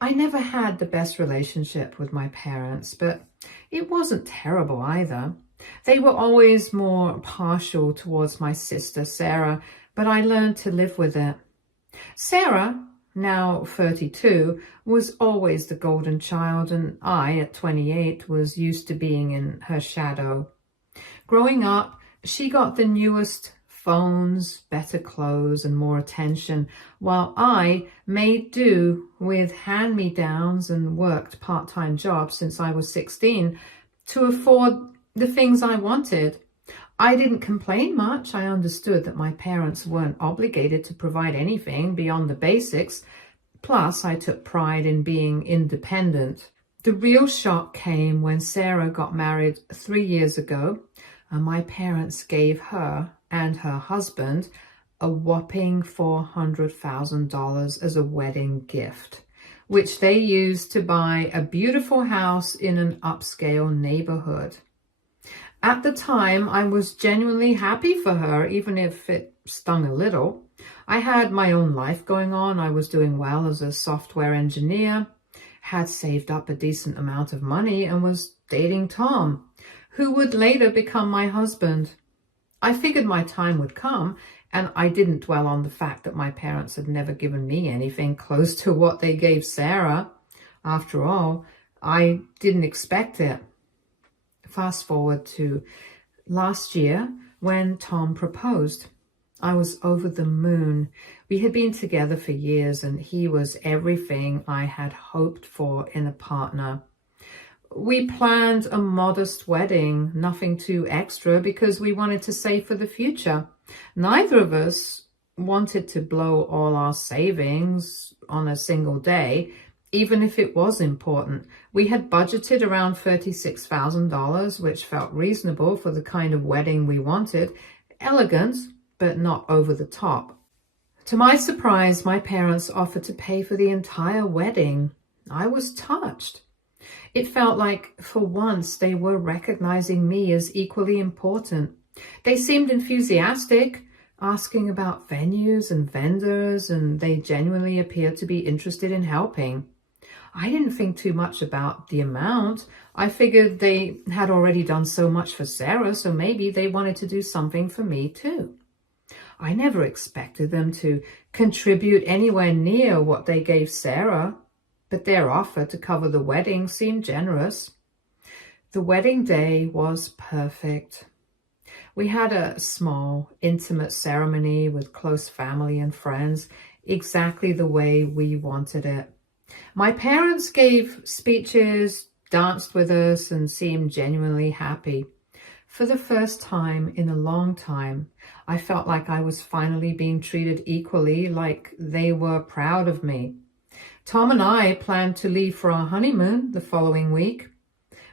I never had the best relationship with my parents, but it wasn't terrible either. They were always more partial towards my sister, Sarah, but I learned to live with it. Sarah, now 32, was always the golden child, and I, at 28, was used to being in her shadow. Growing up, she got the newest phones, better clothes, and more attention, while I made do with hand-me-downs and worked part-time jobs since I was 16 to afford the things I wanted. I didn't complain much. I understood that my parents weren't obligated to provide anything beyond the basics. Plus, I took pride in being independent. The real shock came when Sarah got married 3 years ago, and my parents gave her and her husband a whopping $400,000 as a wedding gift, which they used to buy a beautiful house in an upscale neighborhood. At the time, I was genuinely happy for her, even if it stung a little. I had my own life going on. I was doing well as a software engineer, had saved up a decent amount of money, and was dating Tom, who would later become my husband. I figured my time would come, and I didn't dwell on the fact that my parents had never given me anything close to what they gave Sarah. After all, I didn't expect it. Fast forward to last year when Tom proposed. I was over the moon. We had been together for years, and he was everything I had hoped for in a partner. We planned a modest wedding, nothing too extra, because we wanted to save for the future. Neither of us wanted to blow all our savings on a single day, even if it was important. We had budgeted around $36,000, which felt reasonable for the kind of wedding we wanted. Elegant, but not over the top. To my surprise, my parents offered to pay for the entire wedding. I was touched. It felt like, for once, they were recognizing me as equally important. They seemed enthusiastic, asking about venues and vendors, and they genuinely appeared to be interested in helping. I didn't think too much about the amount. I figured they had already done so much for Sarah, so maybe they wanted to do something for me too. I never expected them to contribute anywhere near what they gave Sarah, but their offer to cover the wedding seemed generous. The wedding day was perfect. We had a small, intimate ceremony with close family and friends, exactly the way we wanted it. My parents gave speeches, danced with us, and seemed genuinely happy. For the first time in a long time, I felt like I was finally being treated equally, like they were proud of me. Tom and I planned to leave for our honeymoon the following week,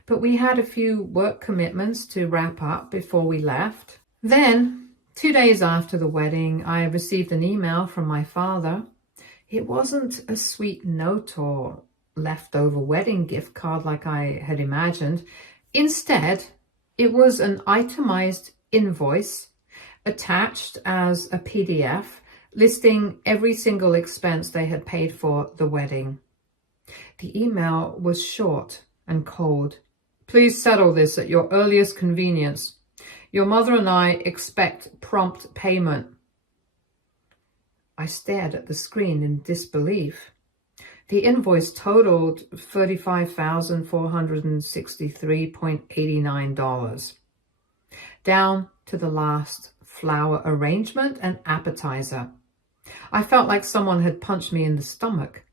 but we had a few work commitments to wrap up before we left. Then, 2 days after the wedding, I received an email from my father. It wasn't a sweet note or leftover wedding gift card like I had imagined. Instead, it was an itemized invoice attached as a PDF listing every single expense they had paid for the wedding. The email was short and cold. "Please settle this at your earliest convenience. Your mother and I expect prompt payment." I stared at the screen in disbelief. The invoice totaled $35,463.89, down to the last flower arrangement and appetizer. I felt like someone had punched me in the stomach.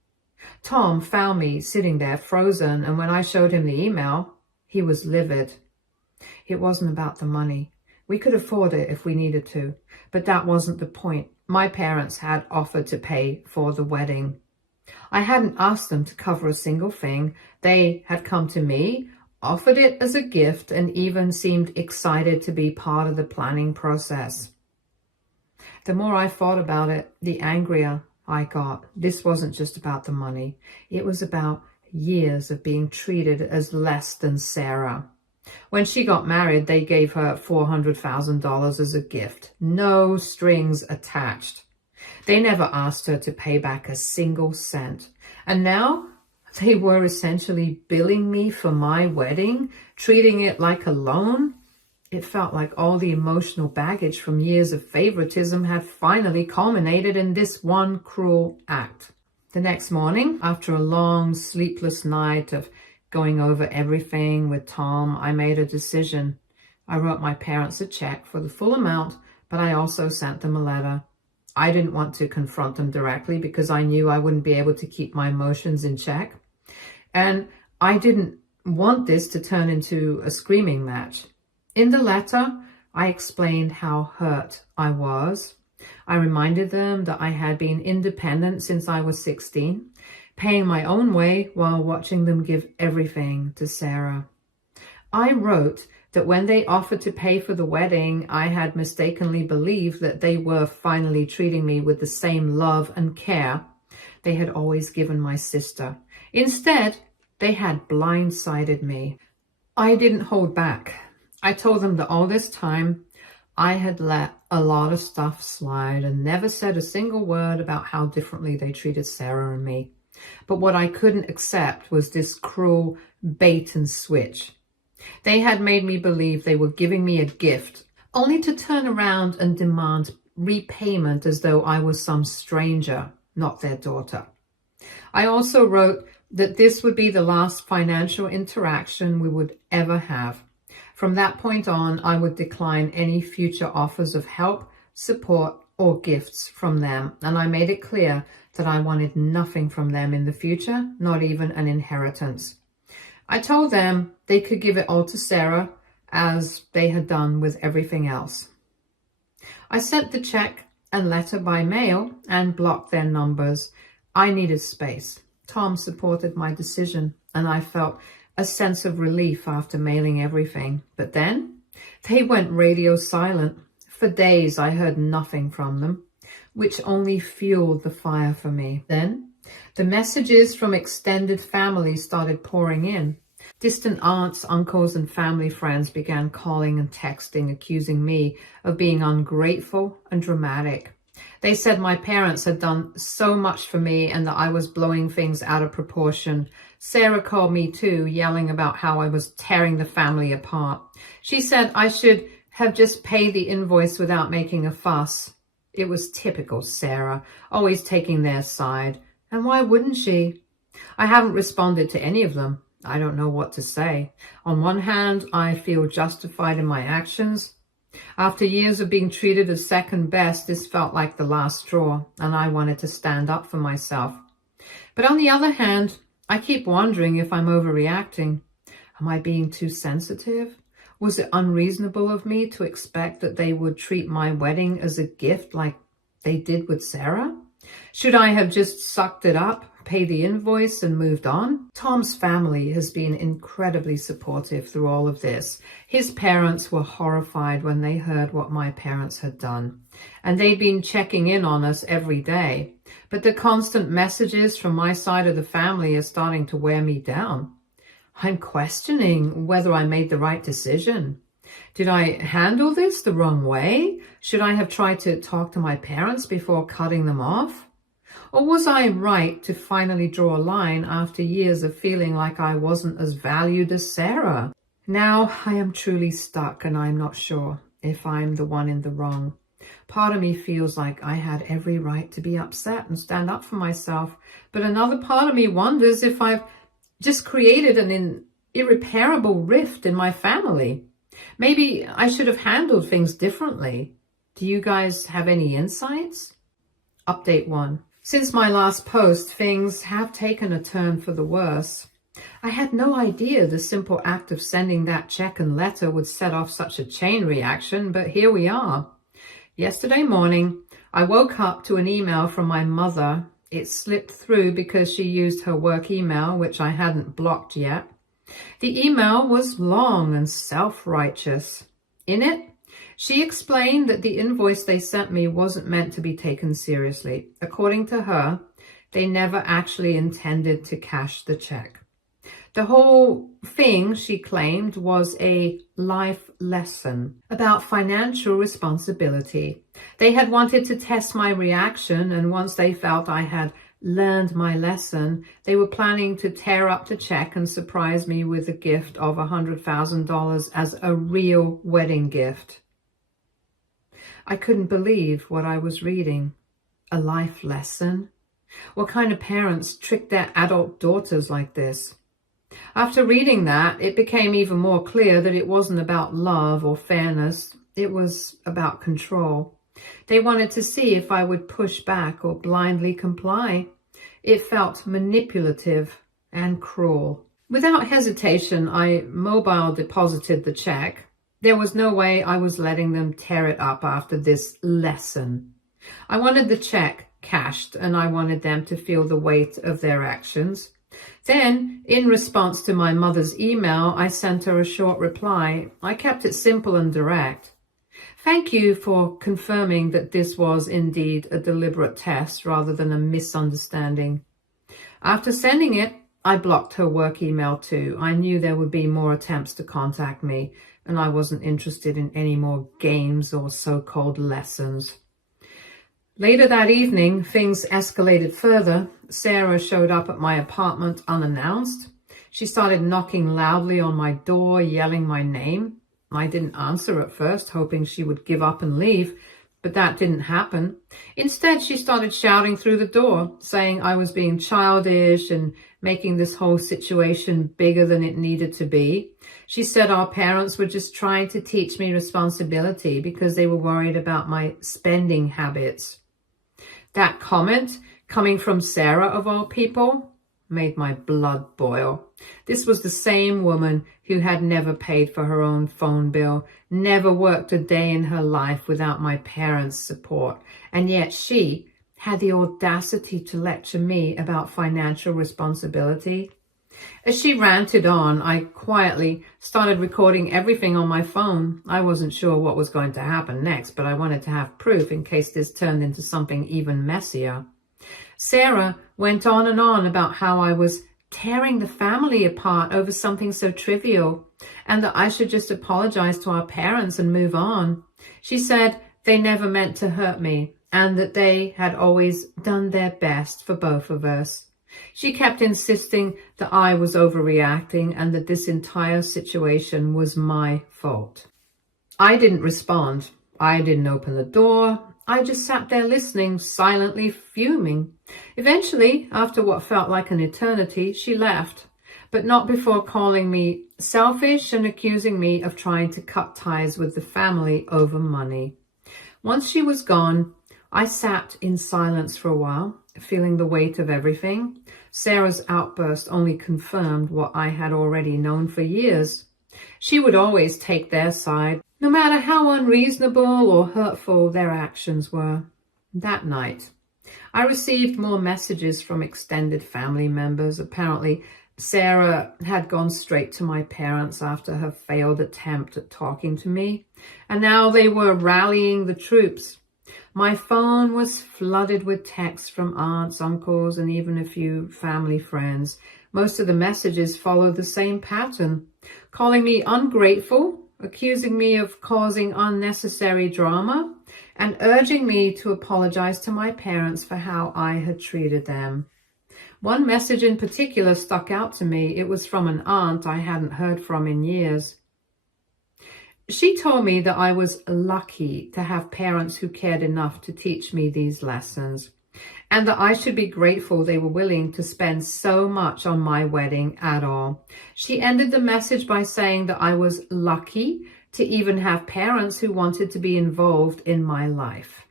Tom found me sitting there frozen, and when I showed him the email, he was livid. It wasn't about the money. We could afford it if we needed to, but that wasn't the point. My parents had offered to pay for the wedding. I hadn't asked them to cover a single thing. They had come to me, offered it as a gift, and even seemed excited to be part of the planning process. The more I thought about it, the angrier I got. This wasn't just about the money. It was about years of being treated as less than Sarah. When she got married, they gave her $400,000 as a gift. No strings attached. They never asked her to pay back a single cent. And now They were essentially billing me for my wedding, treating it like a loan. It felt like all the emotional baggage from years of favoritism had finally culminated in this one cruel act. The next morning, after a long, sleepless night of going over everything with Tom, I made a decision. I wrote my parents a check for the full amount, but I also sent them a letter. I didn't want to confront them directly because I knew I wouldn't be able to keep my emotions in check. And I didn't want this to turn into a screaming match. In the letter, I explained how hurt I was. I reminded them that I had been independent since I was 16, paying my own way while watching them give everything to Sarah. I wrote that when they offered to pay for the wedding, I had mistakenly believed that they were finally treating me with the same love and care they had always given my sister. Instead, they had blindsided me. I didn't hold back. I told them that all this time, I had let a lot of stuff slide and never said a single word about how differently they treated Sarah and me. But what I couldn't accept was this cruel bait and switch. They had made me believe they were giving me a gift, only to turn around and demand repayment as though I was some stranger, not their daughter. I also wrote that this would be the last financial interaction we would ever have. From that point on, I would decline any future offers of help, support, or gifts from them, and I made it clear that I wanted nothing from them in the future, not even an inheritance. I told them they could give it all to Sarah, as they had done with everything else. I sent the check and letter by mail and blocked their numbers. I needed space. Tom supported my decision, and I felt a sense of relief after mailing everything. But then they went radio silent. For days, I heard nothing from them, which only fueled the fire for me. Then the messages from extended family started pouring in. Distant aunts, uncles, and family friends began calling and texting, accusing me of being ungrateful and dramatic. They said my parents had done so much for me and that I was blowing things out of proportion. Sarah called me too, yelling about how I was tearing the family apart. She said I should have just paid the invoice without making a fuss. It was typical Sarah, always taking their side. And why wouldn't she? I haven't responded to any of them. I don't know what to say. On one hand, I feel justified in my actions. After years of being treated as second best, this felt like the last straw, and I wanted to stand up for myself. But on the other hand, I keep wondering if I'm overreacting. Am I being too sensitive? Was it unreasonable of me to expect that they would treat my wedding as a gift like they did with Sarah? Should I have just sucked it up, paid the invoice, and moved on? Tom's family has been incredibly supportive through all of this. His parents were horrified when they heard what my parents had done, and they'd been checking in on us every day. But the constant messages from my side of the family are starting to wear me down. I'm questioning whether I made the right decision. Did I handle this the wrong way? Should I have tried to talk to my parents before cutting them off? Or was I right to finally draw a line after years of feeling like I wasn't as valued as Sarah? Now I am truly stuck, and I'm not sure if I'm the one in the wrong. Part of me feels like I had every right to be upset and stand up for myself, but another part of me wonders if I've just created an irreparable rift in my family. Maybe I should have handled things differently. Do you guys have any insights? Update 1. Since my last post, things have taken a turn for the worse. I had no idea the simple act of sending that check and letter would set off such a chain reaction, but here we are. Yesterday morning, I woke up to an email from my mother. It slipped through because she used her work email, which I hadn't blocked yet. The email was long and self-righteous. In it, she explained that the invoice they sent me wasn't meant to be taken seriously. According to her, they never actually intended to cash the check. The whole thing, she claimed, was a life lesson about financial responsibility. They had wanted to test my reaction, and once they felt I had learned my lesson, they were planning to tear up the check and surprise me with a gift of $100,000 as a real wedding gift. I couldn't believe what I was reading. A life lesson? What kind of parents trick their adult daughters like this? After reading that, it became even more clear that it wasn't about love or fairness. It was about control. They wanted to see if I would push back or blindly comply. It felt manipulative and cruel. Without hesitation, I mobile deposited the check. There was no way I was letting them tear it up after this lesson. I wanted the check cashed, and I wanted them to feel the weight of their actions. Then, in response to my mother's email, I sent her a short reply. I kept it simple and direct. Thank you for confirming that this was indeed a deliberate test rather than a misunderstanding. After sending it, I blocked her work email too. I knew there would be more attempts to contact me, and I wasn't interested in any more games or so-called lessons. Later that evening, things escalated further. Sarah showed up at my apartment unannounced. She started knocking loudly on my door, yelling my name. I didn't answer at first, hoping she would give up and leave, but that didn't happen. Instead, she started shouting through the door, saying I was being childish and making this whole situation bigger than it needed to be. She said our parents were just trying to teach me responsibility because they were worried about my spending habits. That comment, coming from Sarah of all people, made my blood boil. This was the same woman who had never paid for her own phone bill, never worked a day in her life without my parents' support, and yet she had the audacity to lecture me about financial responsibility. As she ranted on, I quietly started recording everything on my phone. I wasn't sure what was going to happen next, but I wanted to have proof in case this turned into something even messier. Sarah went on and on about how I was tearing the family apart over something so trivial, and that I should just apologize to our parents and move on. She said they never meant to hurt me, and that they had always done their best for both of us. She kept insisting that I was overreacting and that this entire situation was my fault. I didn't respond. I didn't open the door. I just sat there listening, silently fuming. Eventually, after what felt like an eternity, she left, but not before calling me selfish and accusing me of trying to cut ties with the family over money. Once she was gone, I sat in silence for a while, feeling the weight of everything. Sarah's outburst only confirmed what I had already known for years. She would always take their side, no matter how unreasonable or hurtful their actions were. That night, I received more messages from extended family members. Apparently, Sarah had gone straight to my parents after her failed attempt at talking to me, and now they were rallying the troops. My phone was flooded with texts from aunts, uncles, and even a few family friends. Most of the messages followed the same pattern, calling me ungrateful, accusing me of causing unnecessary drama, and urging me to apologize to my parents for how I had treated them. One message in particular stuck out to me. It was from an aunt I hadn't heard from in years. She told me that I was lucky to have parents who cared enough to teach me these lessons, and that I should be grateful they were willing to spend so much on my wedding at all. She ended the message by saying that I was lucky to even have parents who wanted to be involved in my life.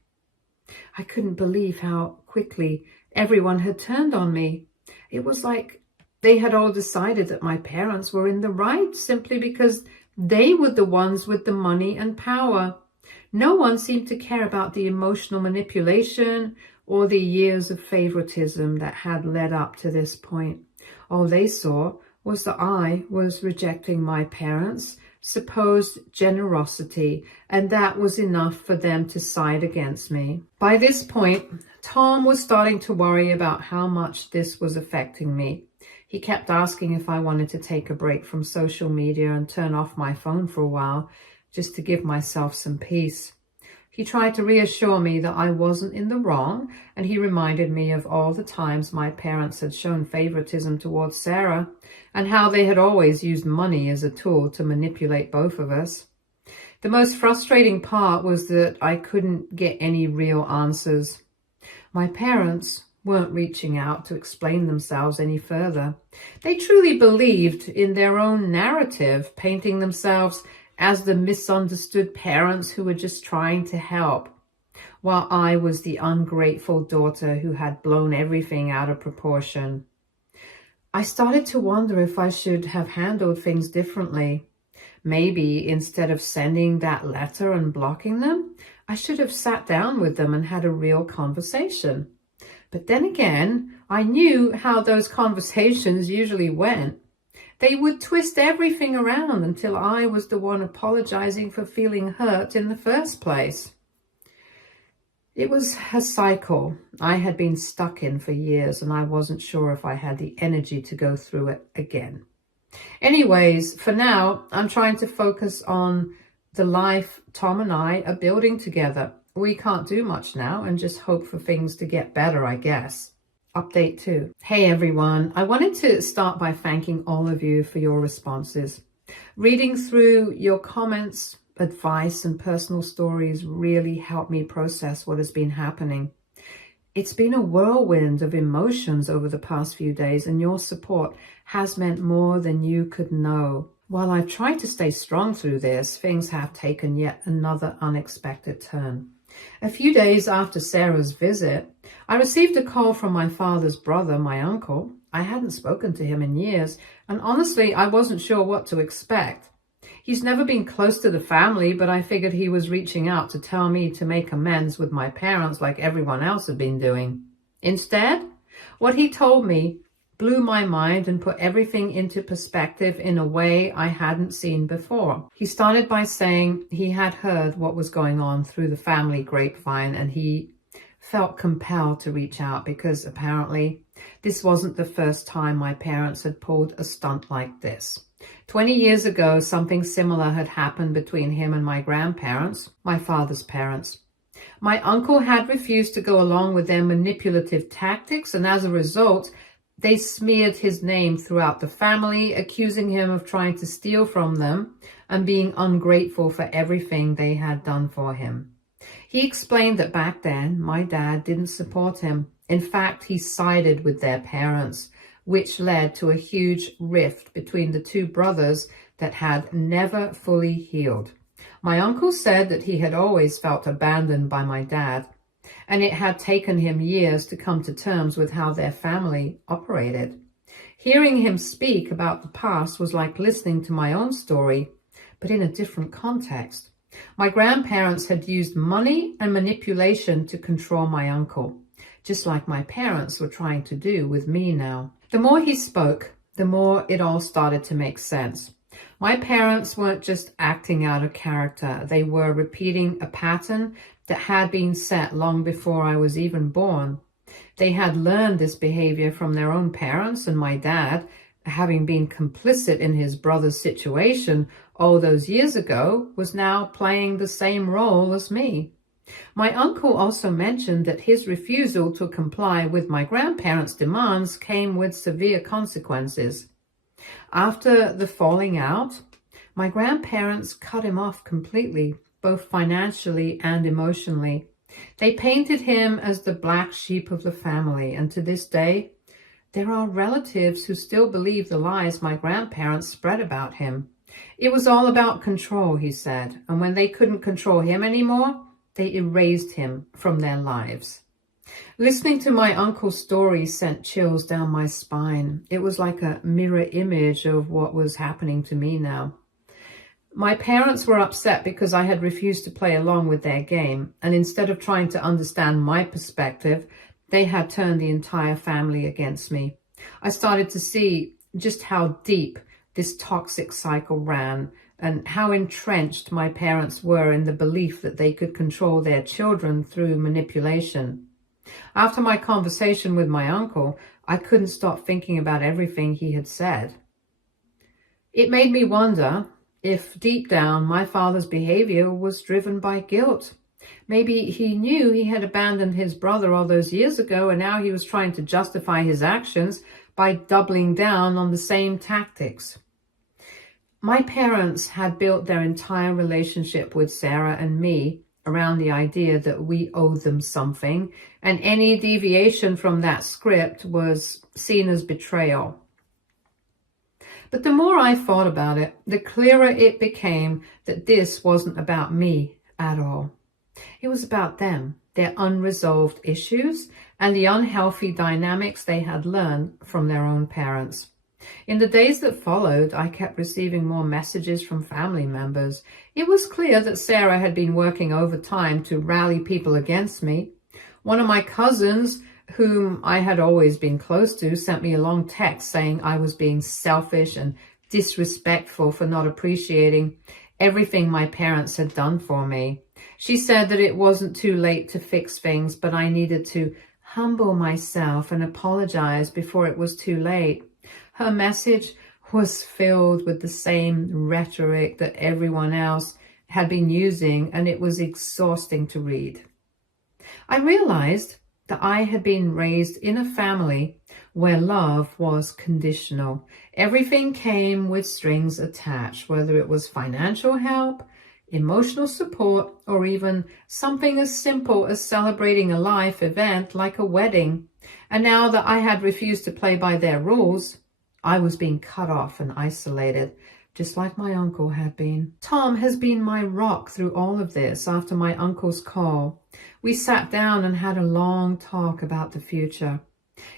I couldn't believe how quickly everyone had turned on me. It was like they had all decided that my parents were in the right simply because they were the ones with the money and power. No one seemed to care about the emotional manipulation or the years of favoritism that had led up to this point. All they saw was that I was rejecting my parents' supposed generosity, and that was enough for them to side against me. By this point, Tom was starting to worry about how much this was affecting me. He kept asking if I wanted to take a break from social media and turn off my phone for a while, just to give myself some peace. He tried to reassure me that I wasn't in the wrong, and he reminded me of all the times my parents had shown favoritism towards Sarah, and how they had always used money as a tool to manipulate both of us. The most frustrating part was that I couldn't get any real answers. My parents weren't reaching out to explain themselves any further. They truly believed in their own narrative, painting themselves as the misunderstood parents who were just trying to help, while I was the ungrateful daughter who had blown everything out of proportion. I started to wonder if I should have handled things differently. Maybe instead of sending that letter and blocking them, I should have sat down with them and had a real conversation. But then again, I knew how those conversations usually went. They would twist everything around until I was the one apologizing for feeling hurt in the first place. It was a cycle I had been stuck in for years, and I wasn't sure if I had the energy to go through it again. Anyways, for now, I'm trying to focus on the life Tom and I are building together. We can't do much now and just hope for things to get better, I guess. Update 2. Hey everyone, I wanted to start by thanking all of you for your responses. Reading through your comments, advice, and personal stories really helped me process what has been happening. It's been a whirlwind of emotions over the past few days, and your support has meant more than you could know. While I've tried to stay strong through this, things have taken yet another unexpected turn. A few days after Sarah's visit, I received a call from my father's brother, my uncle. I hadn't spoken to him in years, and honestly, I wasn't sure what to expect. He's never been close to the family, but I figured he was reaching out to tell me to make amends with my parents like everyone else had been doing. Instead, what he told me blew my mind and put everything into perspective in a way I hadn't seen before. He started by saying he had heard what was going on through the family grapevine, and he felt compelled to reach out because apparently this wasn't the first time my parents had pulled a stunt like this. 20 years ago, something similar had happened between him and my grandparents, my father's parents. My uncle had refused to go along with their manipulative tactics, and as a result, they smeared his name throughout the family, accusing him of trying to steal from them and being ungrateful for everything they had done for him. He explained that back then, my dad didn't support him. In fact, he sided with their parents, which led to a huge rift between the two brothers that had never fully healed. My uncle said that he had always felt abandoned by my dad, and it had taken him years to come to terms with how their family operated. Hearing him speak about the past was like listening to my own story, but in a different context. My grandparents had used money and manipulation to control my uncle, just like my parents were trying to do with me now. The more he spoke, the more it all started to make sense. My parents weren't just acting out of character. They were repeating a pattern that had been set long before I was even born. They had learned this behavior from their own parents, and my dad, having been complicit in his brother's situation all those years ago, was now playing the same role as me. My uncle also mentioned that his refusal to comply with my grandparents' demands came with severe consequences. After the falling out, my grandparents cut him off completely, both financially and emotionally. They painted him as the black sheep of the family, and to this day, there are relatives who still believe the lies my grandparents spread about him. It was all about control, he said, and when they couldn't control him anymore, they erased him from their lives. Listening to my uncle's story sent chills down my spine. It was like a mirror image of what was happening to me now. My parents were upset because I had refused to play along with their game, and instead of trying to understand my perspective, they had turned the entire family against me. I started to see just how deep this toxic cycle ran, and how entrenched my parents were in the belief that they could control their children through manipulation. After my conversation with my uncle, I couldn't stop thinking about everything he had said. It made me wonder if deep down my father's behavior was driven by guilt, Maybe he knew he had abandoned his brother all those years ago, and now he was trying to justify his actions by doubling down on the same tactics. My parents had built their entire relationship with Sarah and me around the idea that we owed them something, and any deviation from that script was seen as betrayal. But the more I thought about it, the clearer it became that this wasn't about me at all. It was about them, their unresolved issues, and the unhealthy dynamics they had learned from their own parents. In the days that followed, I kept receiving more messages from family members. It was clear that Sarah had been working overtime to rally people against me. One of my cousins, whom I had always been close to, sent me a long text saying I was being selfish and disrespectful for not appreciating everything my parents had done for me. She said that it wasn't too late to fix things, but I needed to humble myself and apologize before it was too late. Her message was filled with the same rhetoric that everyone else had been using, and it was exhausting to read. I realized that I had been raised in a family where love was conditional. Everything came with strings attached, whether it was financial help, emotional support, or even something as simple as celebrating a life event like a wedding. And now that I had refused to play by their rules, I was being cut off and isolated, just like my uncle had been. Tom has been my rock through all of this. After my uncle's call, we sat down and had a long talk about the future.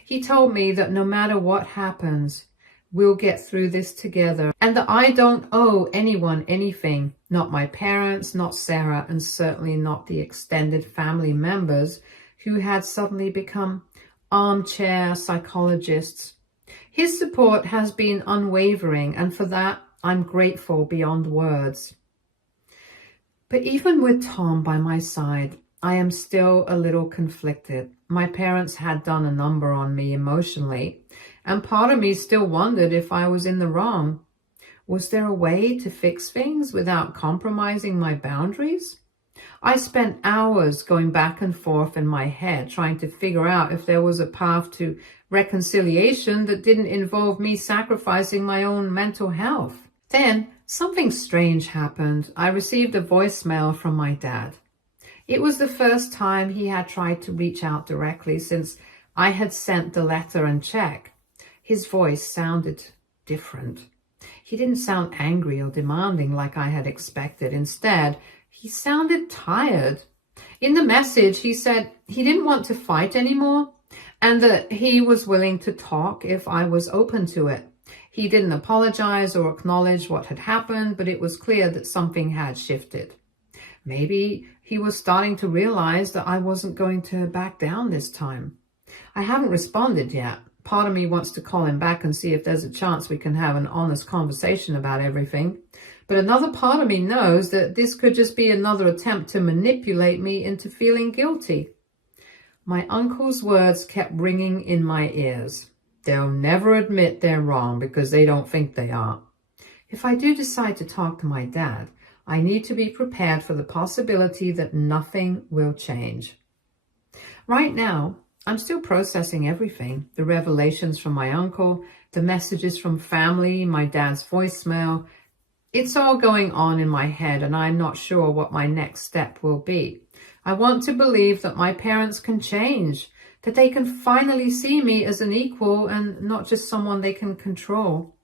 He told me that no matter what happens, we'll get through this together, and that I don't owe anyone anything, not my parents, not Sarah, and certainly not the extended family members who had suddenly become armchair psychologists. His support has been unwavering, and for that, I'm grateful beyond words. But even with Tom by my side, I am still a little conflicted. My parents had done a number on me emotionally, and part of me still wondered if I was in the wrong. Was there a way to fix things without compromising my boundaries? I spent hours going back and forth in my head trying to figure out if there was a path to reconciliation that didn't involve me sacrificing my own mental health. Then something strange happened. I received a voicemail from my dad. It was the first time he had tried to reach out directly since I had sent the letter and check. His voice sounded different. He didn't sound angry or demanding like I had expected. Instead, he sounded tired. In the message, he said he didn't want to fight anymore and that he was willing to talk if I was open to it. He didn't apologize or acknowledge what had happened, but it was clear that something had shifted. Maybe he was starting to realize that I wasn't going to back down this time. I haven't responded yet. Part of me wants to call him back and see if there's a chance we can have an honest conversation about everything. But another part of me knows that this could just be another attempt to manipulate me into feeling guilty. My uncle's words kept ringing in my ears. They'll never admit they're wrong because they don't think they are. If I do decide to talk to my dad, I need to be prepared for the possibility that nothing will change. Right now, I'm still processing everything. The revelations from my uncle, the messages from family, my dad's voicemail. It's all going on in my head, and I'm not sure what my next step will be. I want to believe that my parents can change, that they can finally see me as an equal and not just someone they can control.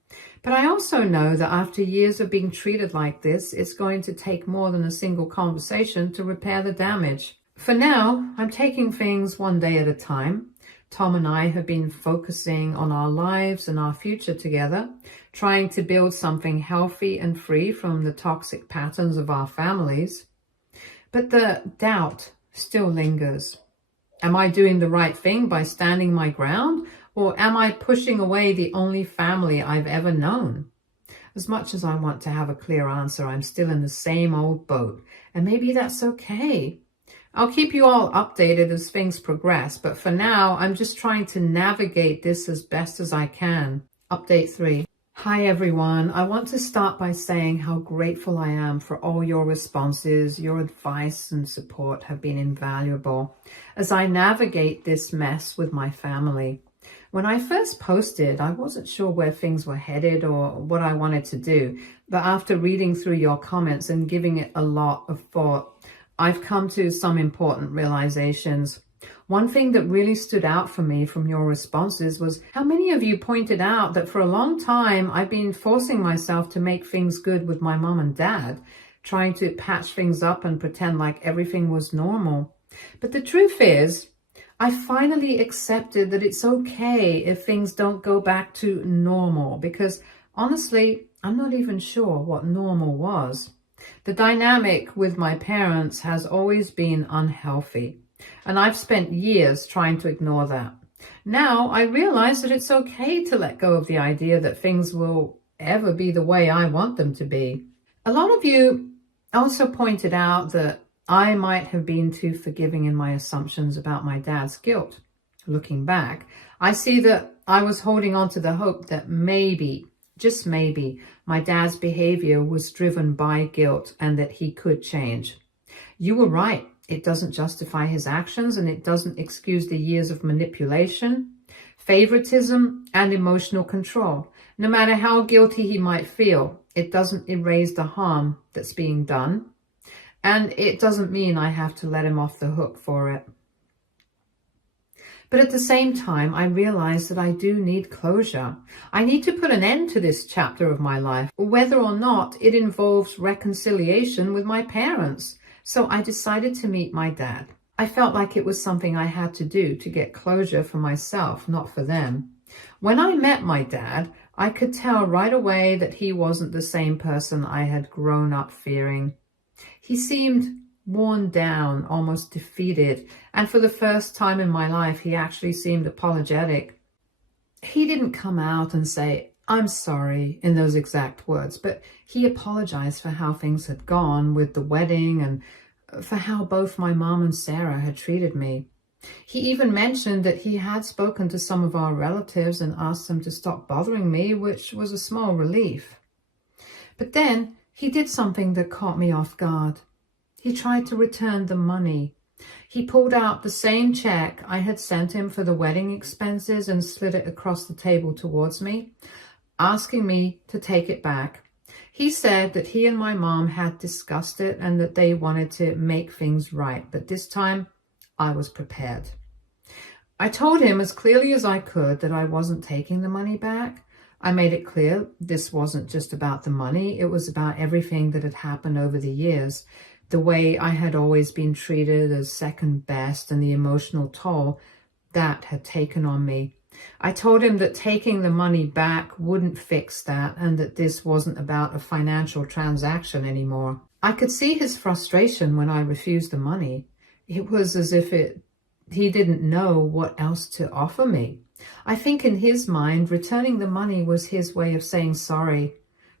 But I also know that after years of being treated like this, it's going to take more than a single conversation to repair the damage. For now, I'm taking things one day at a time. Tom and I have been focusing on our lives and our future together, trying to build something healthy and free from the toxic patterns of our families. But the doubt still lingers. Am I doing the right thing by standing my ground, or am I pushing away the only family I've ever known? As much as I want to have a clear answer, I'm still in the same old boat, and maybe that's okay. I'll keep you all updated as things progress, but for now, I'm just trying to navigate this as best as I can. Update 3. Hi everyone. I want to start by saying how grateful I am for all your responses. Your advice and support have been invaluable as I navigate this mess with my family. When I first posted, I wasn't sure where things were headed or what I wanted to do, but after reading through your comments and giving it a lot of thought, I've come to some important realizations. One thing that really stood out for me from your responses was how many of you pointed out that for a long time I've been forcing myself to make things good with my mom and dad, trying to patch things up and pretend like everything was normal. But the truth is, I finally accepted that it's okay if things don't go back to normal, because honestly, I'm not even sure what normal was. The dynamic with my parents has always been unhealthy, and I've spent years trying to ignore that. Now I realize that it's okay to let go of the idea that things will ever be the way I want them to be. A lot of you also pointed out that I might have been too forgiving in my assumptions about my dad's guilt. Looking back, I see that I was holding on to the hope that maybe, just maybe, my dad's behavior was driven by guilt and that he could change. You were right. It doesn't justify his actions, and it doesn't excuse the years of manipulation, favoritism, and emotional control. No matter how guilty he might feel, it doesn't erase the harm that's being done, and it doesn't mean I have to let him off the hook for it. But at the same time, I realize that I do need closure. I need to put an end to this chapter of my life, whether or not it involves reconciliation with my parents. So I decided to meet my dad. I felt like it was something I had to do to get closure for myself, not for them. When I met my dad, I could tell right away that he wasn't the same person I had grown up fearing. He seemed worn down, almost defeated, and for the first time in my life, he actually seemed apologetic. He didn't come out and say, "I'm sorry," in those exact words, but he apologized for how things had gone with the wedding and for how both my mom and Sarah had treated me. He even mentioned that he had spoken to some of our relatives and asked them to stop bothering me, which was a small relief. But then he did something that caught me off guard. He tried to return the money. He pulled out the same check I had sent him for the wedding expenses and slid it across the table towards me, asking me to take it back. He said that he and my mom had discussed it and that they wanted to make things right, but this time I was prepared. I told him as clearly as I could that I wasn't taking the money back. I made it clear this wasn't just about the money, it was about everything that had happened over the years, the way I had always been treated as second best and the emotional toll that had taken on me. I told him that taking the money back wouldn't fix that and that this wasn't about a financial transaction anymore. I could see his frustration when I refused the money. It was as if he didn't know what else to offer me. I think in his mind, returning the money was his way of saying sorry,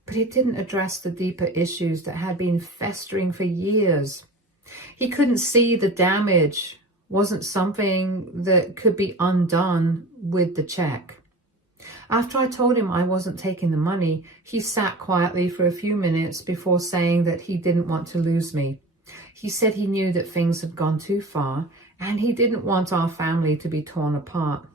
but it didn't address the deeper issues that had been festering for years. He couldn't see the damage wasn't something that could be undone with the check. After I told him I wasn't taking the money, he sat quietly for a few minutes before saying that he didn't want to lose me. He said he knew that things had gone too far and he didn't want our family to be torn apart.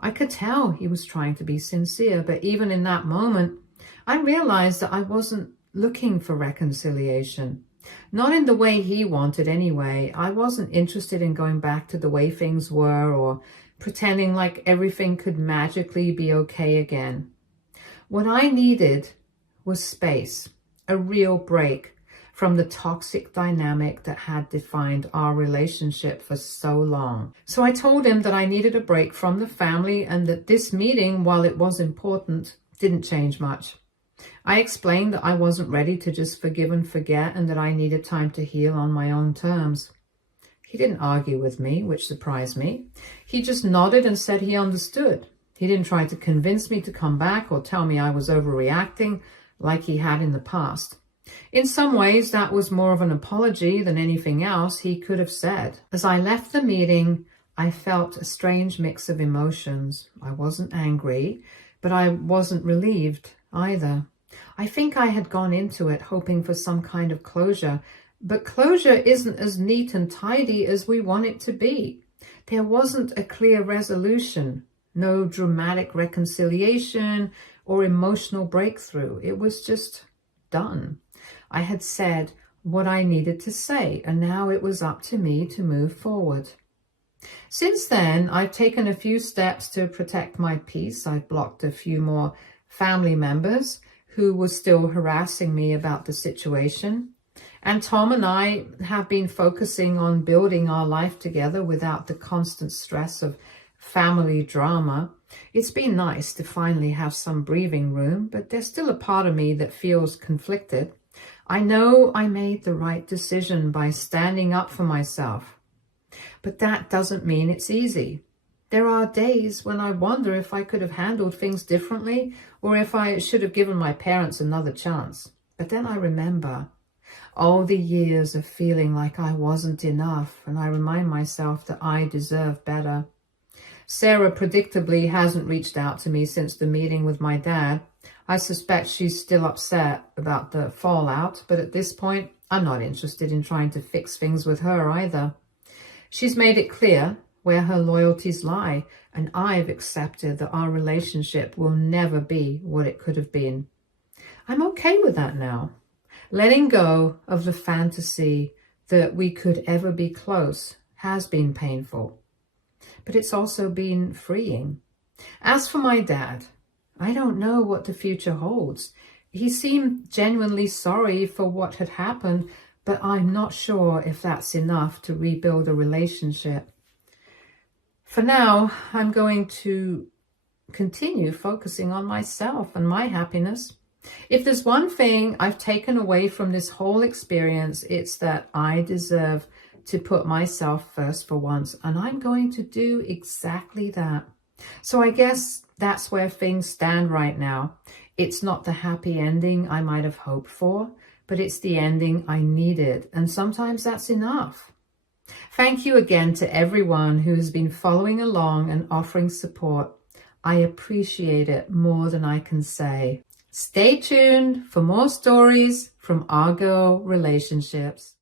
I could tell he was trying to be sincere, but even in that moment, I realized that I wasn't looking for reconciliation. Not in the way he wanted anyway. I wasn't interested in going back to the way things were or pretending like everything could magically be okay again. What I needed was space, a real break from the toxic dynamic that had defined our relationship for so long. So I told him that I needed a break from the family and that this meeting, while it was important, didn't change much. I explained that I wasn't ready to just forgive and forget and that I needed time to heal on my own terms. He didn't argue with me, which surprised me. He just nodded and said he understood. He didn't try to convince me to come back or tell me I was overreacting like he had in the past. In some ways, that was more of an apology than anything else he could have said. As I left the meeting, I felt a strange mix of emotions. I wasn't angry, but I wasn't relieved either. I think I had gone into it hoping for some kind of closure, but closure isn't as neat and tidy as we want it to be. There wasn't a clear resolution, no dramatic reconciliation or emotional breakthrough. It was just done. I had said what I needed to say, and now it was up to me to move forward. Since then, I've taken a few steps to protect my peace. I've blocked a few more family members who were still harassing me about the situation. And Tom and I have been focusing on building our life together without the constant stress of family drama. It's been nice to finally have some breathing room, but there's still a part of me that feels conflicted. I know I made the right decision by standing up for myself, but that doesn't mean it's easy. There are days when I wonder if I could have handled things differently or if I should have given my parents another chance. But then I remember all the years of feeling like I wasn't enough, and I remind myself that I deserve better. Sarah predictably hasn't reached out to me since the meeting with my dad. I suspect she's still upset about the fallout, but at this point, I'm not interested in trying to fix things with her either. She's made it clear where her loyalties lie, and I've accepted that our relationship will never be what it could have been. I'm okay with that now. Letting go of the fantasy that we could ever be close has been painful, but it's also been freeing. As for my dad, I don't know what the future holds. He seemed genuinely sorry for what had happened, but I'm not sure if that's enough to rebuild a relationship. For now, I'm going to continue focusing on myself and my happiness. If there's one thing I've taken away from this whole experience, it's that I deserve to put myself first for once, and I'm going to do exactly that. So I guess that's where things stand right now. It's not the happy ending I might have hoped for, but it's the ending I needed, and sometimes that's enough. Thank you again to everyone who has been following along and offering support. I appreciate it more than I can say. Stay tuned for more stories from Our Girl Relationships.